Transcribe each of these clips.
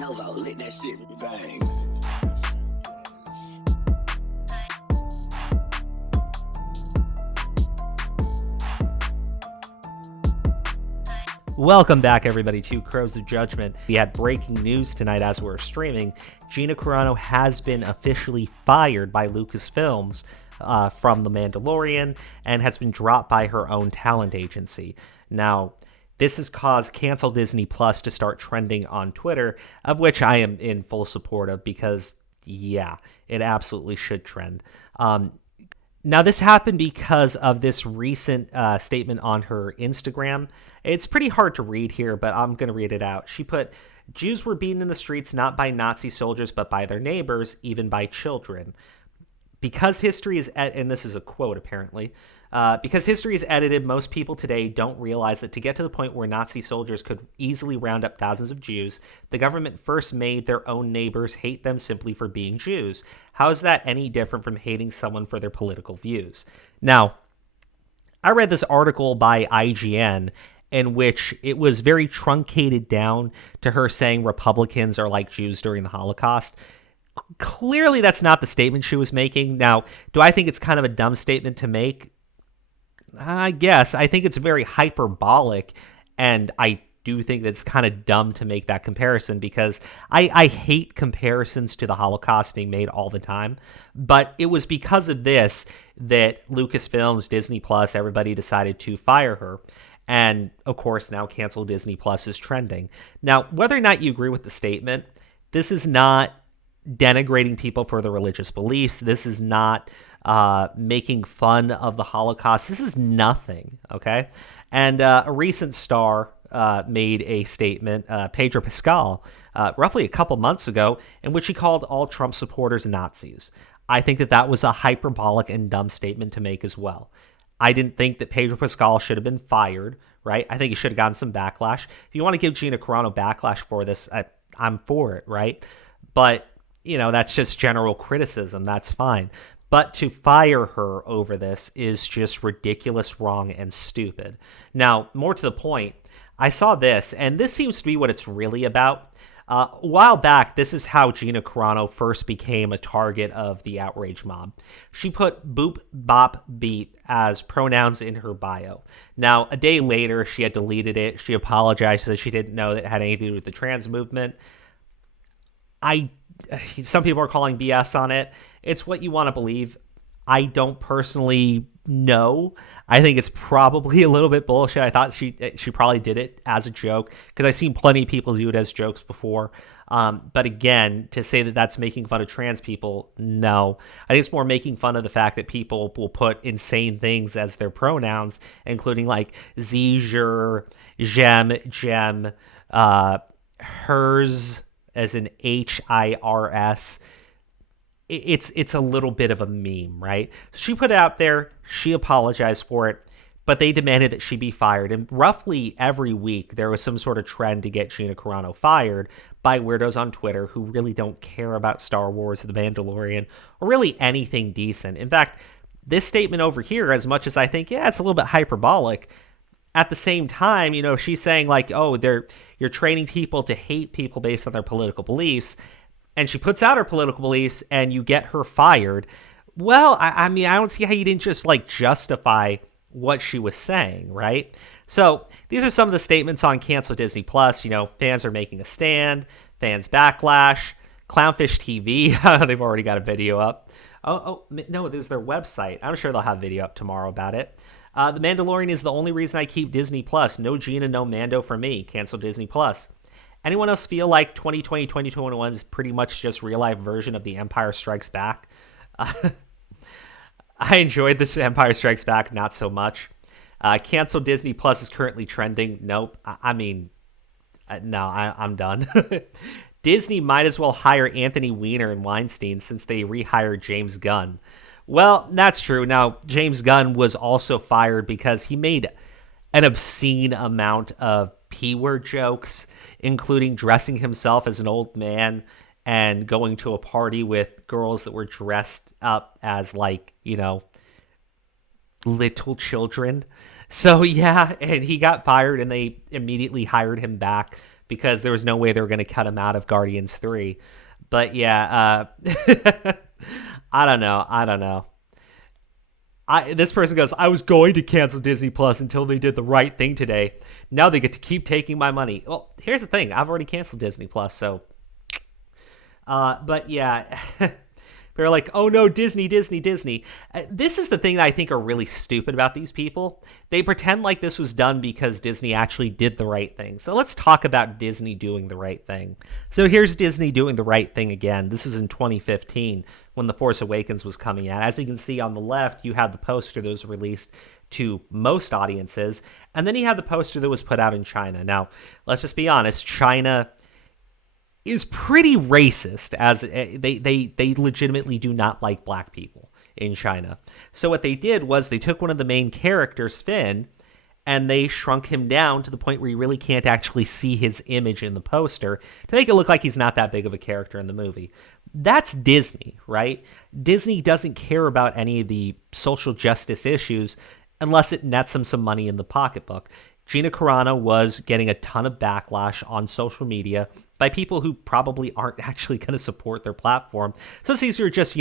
Novo lit that shit bang. Welcome back, everybody, to Crows of Judgment. We had breaking news tonight as we're streaming. Gina Carano has been officially fired by Lucasfilms from The Mandalorian and has been dropped by her own talent agency. Now, this has caused Cancel Disney Plus to start trending on Twitter, of which I am in full support of because, yeah, it absolutely should trend. Now, this happened because of this recent statement on her Instagram. It's pretty hard to read here, but I'm going to read it out. She put, "Jews were beaten in the streets not by Nazi soldiers, but by their neighbors, even by children. Because history is, and this is a quote apparently, because history is edited, most people today don't realize that to get to the point where Nazi soldiers could easily round up thousands of Jews, the government first made their own neighbors hate them simply for being Jews. How is that any different from hating someone for their political views?" Now, I read this article by IGN in which it was very truncated down to her saying Republicans are like Jews during the Holocaust. Clearly, that's not the statement she was making. Now, do I think it's kind of a dumb statement to make? I guess. I think it's very hyperbolic, and I do think that it's kind of dumb to make that comparison because I hate comparisons to the Holocaust being made all the time. But it was because of this that Lucasfilms, Disney Plus, everybody decided to fire her. And, of course, now Cancel Disney Plus is trending. Now, whether or not you agree with the statement, this is not denigrating people for their religious beliefs. This is not making fun of the Holocaust. This is nothing, okay? And a recent star made a statement, Pedro Pascal, roughly a couple months ago, in which he called all Trump supporters Nazis. I think that was a hyperbolic and dumb statement to make as well. I didn't think that Pedro Pascal should have been fired, right? I think he should have gotten some backlash. If you want to give Gina Carano backlash for this, I'm for it, right? But, you know, that's just general criticism. That's fine. But to fire her over this is just ridiculous, wrong, and stupid. Now, more to the point, I saw this, and this seems to be what it's really about. A while back, this is how Gina Carano first became a target of the outrage mob. She put boop, bop, beat as pronouns in her bio. Now, a day later, she had deleted it. She apologized that she didn't know that it had anything to do with the trans movement. Some people are calling BS on it. It's what you want to believe. I don't personally know. I think it's probably a little bit bullshit. I thought she probably did it as a joke because I've seen plenty of people do it as jokes before. But again, to say that that's making fun of trans people, no. I think it's more making fun of the fact that people will put insane things as their pronouns, including like Ziger, Gem, hers as in HIRS. It's a little bit of a meme, right? So she put it out there. She apologized for it, but they demanded that she be fired. And roughly every week, there was some sort of trend to get Gina Carano fired by weirdos on Twitter who really don't care about Star Wars or The Mandalorian or really anything decent. In fact, this statement over here, as much as I think, yeah, it's a little bit hyperbolic, at the same time, you know, she's saying like, oh, you're training people to hate people based on their political beliefs. And she puts out her political beliefs and you get her fired. Well, I mean, I don't see how you didn't just like justify what she was saying, right? So these are some of the statements on Cancel Disney Plus. You know, fans are making a stand, fans backlash, Clownfish TV. They've already got a video up. Oh, no, there's their website. I'm sure they'll have video up tomorrow about it. The Mandalorian is the only reason I keep Disney Plus. No Gina, no Mando for me. Cancel Disney Plus. Anyone else feel like 2020, 2021 is pretty much just real-life version of The Empire Strikes Back? I enjoyed this Empire Strikes Back, not so much. Cancel Disney Plus is currently trending. Nope. I'm done. Disney might as well hire Anthony Weiner and Weinstein since they rehired James Gunn. Well, that's true. Now, James Gunn was also fired because he made an obscene amount of P-word jokes, including dressing himself as an old man and going to a party with girls that were dressed up as, like, you know, little children. So, yeah, and he got fired and they immediately hired him back because there was no way they were going to cut him out of Guardians 3. But yeah, I don't know. This person goes, I was going to cancel Disney Plus until they did the right thing today. Now they get to keep taking my money. Well, here's the thing. I've already canceled Disney Plus, so. But yeah, they're like, oh no, Disney. This is the thing that I think are really stupid about these people. They pretend like this was done because Disney actually did the right thing. So let's talk about Disney doing the right thing. So here's Disney doing the right thing again. This is in 2015 when The Force Awakens was coming out. As you can see on the left, you have the poster that was released to most audiences, and then you have the poster that was put out in China. Now, let's just be honest, China is pretty racist, as they legitimately do not like black people in China. So what they did was they took one of the main characters, Finn, and they shrunk him down to the point where you really can't actually see his image in the poster to make it look like he's not that big of a character in the movie. That's Disney, right? Disney doesn't care about any of the social justice issues unless it nets them some money in the pocketbook. Gina Carano was getting a ton of backlash on social media by people who probably aren't actually going to support their platform. So it's easier to just,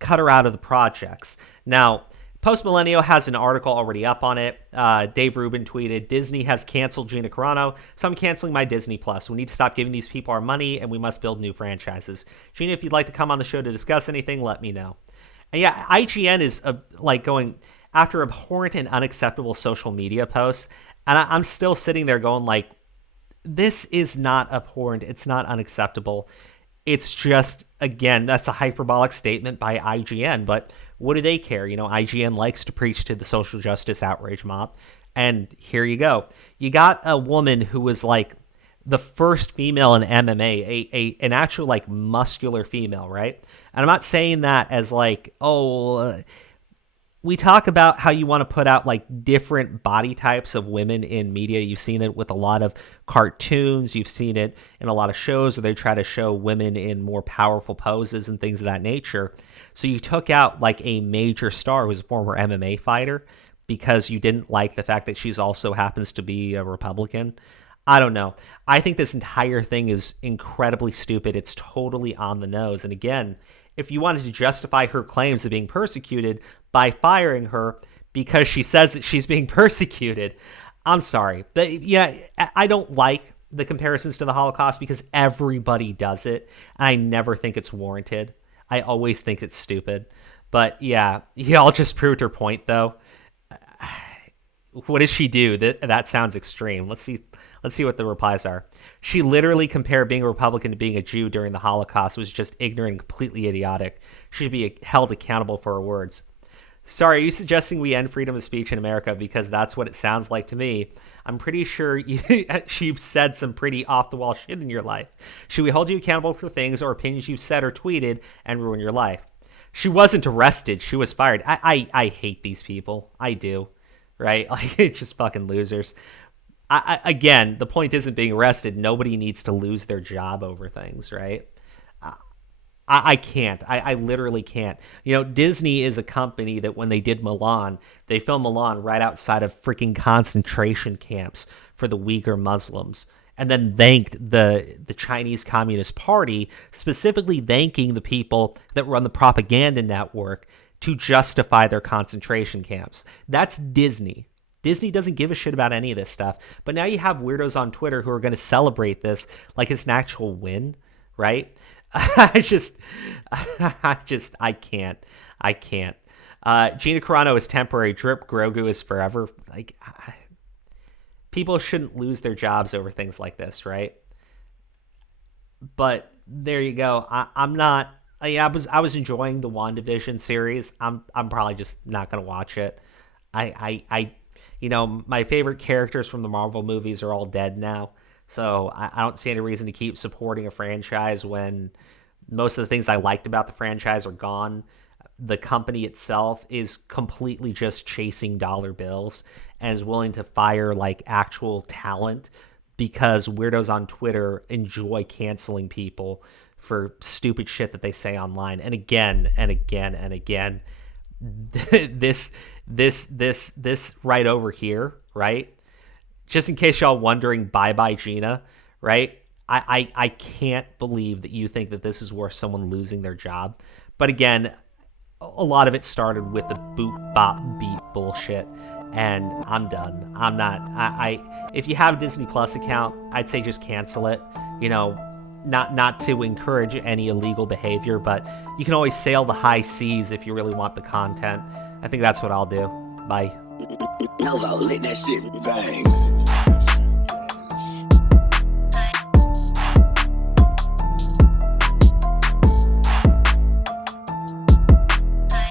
cut her out of the projects. Now, Post Millennial has an article already up on it. Dave Rubin tweeted, Disney has canceled Gina Carano, so I'm canceling my Disney Plus. We need to stop giving these people our money, and we must build new franchises. Gina, if you'd like to come on the show to discuss anything, let me know. And yeah, IGN is going after abhorrent and unacceptable social media posts, and I'm still sitting there going like, this is not abhorrent. It's not unacceptable. It's just, again, that's a hyperbolic statement by IGN, but what do they care? IGN likes to preach to the social justice outrage mob, and here you go. You got a woman who was like the first female in MMA, an actual like muscular female, right? And I'm not saying that as like, we talk about how you want to put out like different body types of women in media. You've seen it with a lot of cartoons. You've seen it in a lot of shows where they try to show women in more powerful poses and things of that nature. So you took out like a major star who's a former MMA fighter because you didn't like the fact that she's also happens to be a Republican. I don't know. I think this entire thing is incredibly stupid. It's totally on the nose. And again, if you wanted to justify her claims of being persecuted by firing her because she says that she's being persecuted, I'm sorry. I don't like the comparisons to the Holocaust because everybody does it. And I never think it's warranted. I always think it's stupid. But yeah, y'all just proved her point, though. What does she do? That sounds extreme. Let's see what the replies are. She literally compared being a Republican to being a Jew during the Holocaust, was just ignorant and completely idiotic. She should be held accountable for her words. Sorry, are you suggesting we end freedom of speech in America? Because that's what it sounds like to me. I'm pretty sure you've said some pretty off-the-wall shit in your life. Should we hold you accountable for things or opinions you've said or tweeted and ruin your life? She wasn't arrested. She was fired. I hate these people. I do. Right? Like, it's just fucking losers. Again, the point isn't being arrested. Nobody needs to lose their job over things, right? I can't. I literally can't. Disney is a company that when they did Mulan, they filmed Mulan right outside of freaking concentration camps for the Uyghur Muslims, and then thanked the Chinese Communist Party, specifically thanking the people that run the propaganda network to justify their concentration camps. That's Disney. Disney doesn't give a shit about any of this stuff. But now you have weirdos on Twitter who are going to celebrate this like it's an actual win, right? I can't. Gina Carano is temporary. Drip Grogu is forever. Like, people shouldn't lose their jobs over things like this, right? But there you go. I'm not. I was enjoying the WandaVision series. I'm probably just not gonna watch it. My favorite characters from the Marvel movies are all dead now, so I don't see any reason to keep supporting a franchise when most of the things I liked about the franchise are gone. The company itself is completely just chasing dollar bills and is willing to fire like actual talent because weirdos on Twitter enjoy canceling people for stupid shit that they say online. And again and again and again, this right over here, right? Just in case y'all wondering, bye Gina, right? I can't believe that you think that this is worth someone losing their job. But again, a lot of it started with the boot bop beat bullshit, and I'm done. I'm not. If you have a Disney Plus account, I'd say just cancel it. Not to encourage any illegal behavior, but you can always sail the high seas if you really want the content. I think that's what I'll do. Bye. Novo, let that shit bang.